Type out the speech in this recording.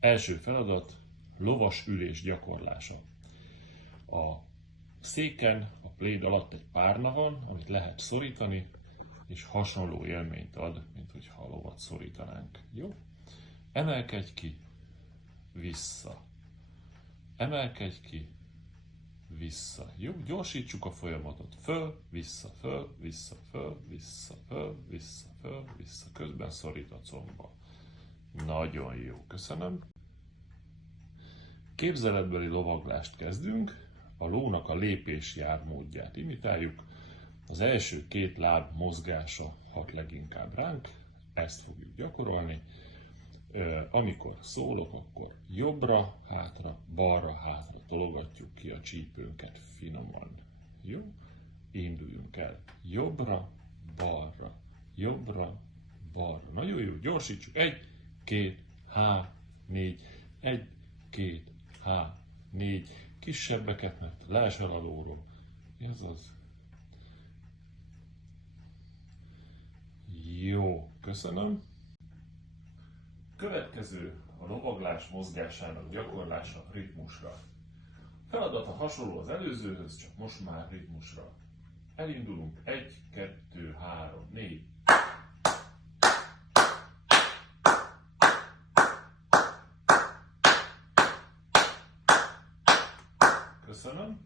Első feladat, lovas ülés gyakorlása. A széken, a pléd alatt egy párna van, amit lehet szorítani, és hasonló élményt ad, mint hogyha a lovat szorítanánk. Jó? Emelkedj ki, vissza. Emelkedj ki, vissza. Jó? Gyorsítsuk a folyamatot. Föl, vissza, föl, vissza, föl, vissza, föl, vissza, föl, vissza. Közben szorít a comba. Nagyon jó, köszönöm. Képzeletbeli lovaglást kezdünk. A lónak a lépésjármódját imitáljuk. Az első két láb mozgása hat leginkább ránk, ezt fogjuk gyakorolni. Amikor szólok, akkor jobbra-hátra, balra-hátra tologatjuk ki a csípőnket finoman. Jó? Induljunk el. Jobbra, balra, jobbra, balra. Nagyon jó, gyorsítsuk. 1, 2, 3, 4. 1, 2, 3, 4. Kisebbeket, mert láss el alulról. Ez az. Jó, köszönöm. Következő a lovaglás mozgásának gyakorlása ritmusra. Feladata hasonló az előzőhöz, csak most már ritmusra. Elindulunk 1, 2, 3, 4. Köszönöm.